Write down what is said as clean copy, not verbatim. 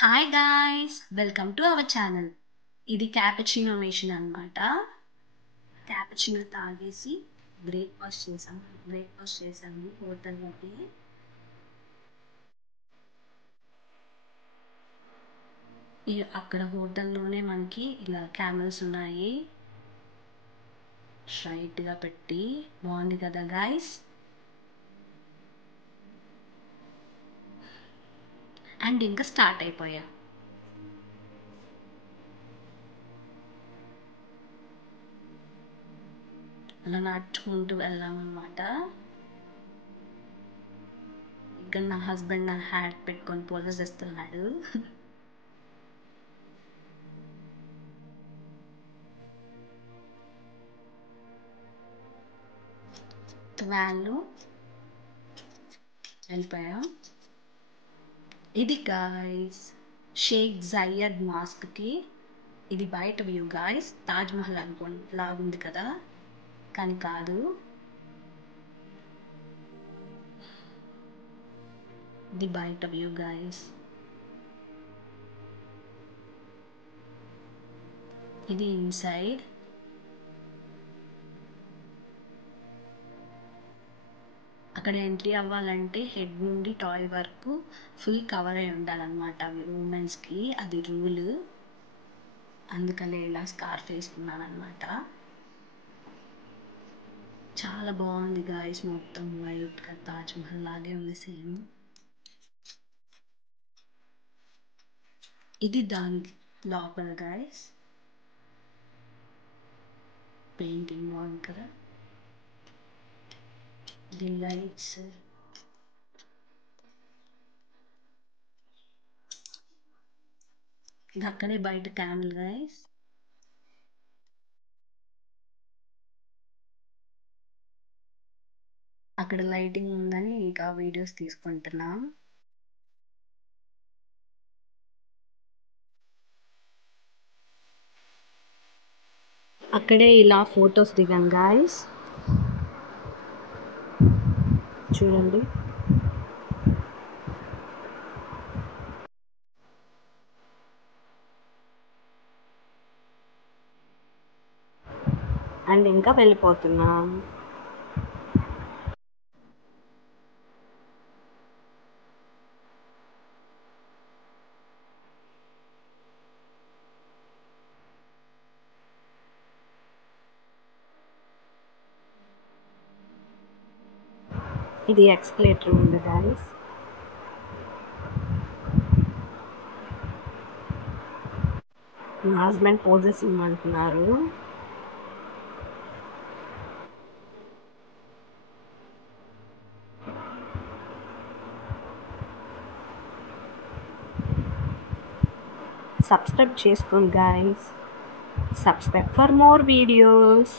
Hi guys, welcome to our channel. ఇది cappuccino machine అనమాట. Cappuccino తాగేసి బ్రేక్ఫాస్ట్ చేసాము హోటల్లోకి. అక్కడ హోటల్లోనే మనకి ఇలా క్యామెల్స్ ఉన్నాయి, స్ట్రైట్గా పెట్టి. బాగుంది కదా గాయ్స్. అండ్ ఇంకా స్టార్ట్ అయిపోయా. అలా నడుచుకుంటూ వెళ్ళామన్నమాట. ఇక్కడ నా హస్బెండ్ నా హ్యాట్ పెట్టుకొని పోజెస్ చేస్తున్నాడు. వ్యాన్లో వెళ్ళిపోయా. ఇది గాయ్స్ షేక్ జయద్ మాస్క్కి ఇది బయట వ్యూ గాయ్స్. తాజ్ మహల్ అనుకోండి లాగుంది కదా, కానీ కాదు. ఇది బయట వ్యూ గాయ్స్. ఇది ఇన్సైడ్. అక్కడ ఎంట్రీ అవ్వాలంటే హెడ్ నుండి టాయ్ వరకు ఫుల్ కవర్ అయి ఉండాలన్నమాట ఉమెన్స్కి, అది రూల్. అందుకనే ఇలా స్కార్ఫ్ వేసుకున్నాను అనమాట. చాలా బాగుంది గాయస్, మొత్తం వైట్గా తాజ్ మహల్ లాగే ఉంది సేమ్. ఇది దాని లోపల గాయస్. పెయింటింగ్ బాగుంది కదా. ఇది లైట్స్. ఇది అక్కడే బయట క్యామెల్ గాయస్. అక్కడ లైటింగ్ ఉందని ఇంకా వీడియోస్ తీసుకుంటున్నా. అక్కడే ఇలా ఫొటోస్ దిగాను గాయస్, చూడండి. అండ్ ఇంకా వెళ్ళిపోతున్నాం. ఇది ఎక్స్కలేటర్ ఉంది గాయస్. మా హస్బెండ్ పోజెస్ ఇవ్వమంటున్నారు. సబ్స్క్రైబ్ చేసుకోండి guys. Subscribe for more videos.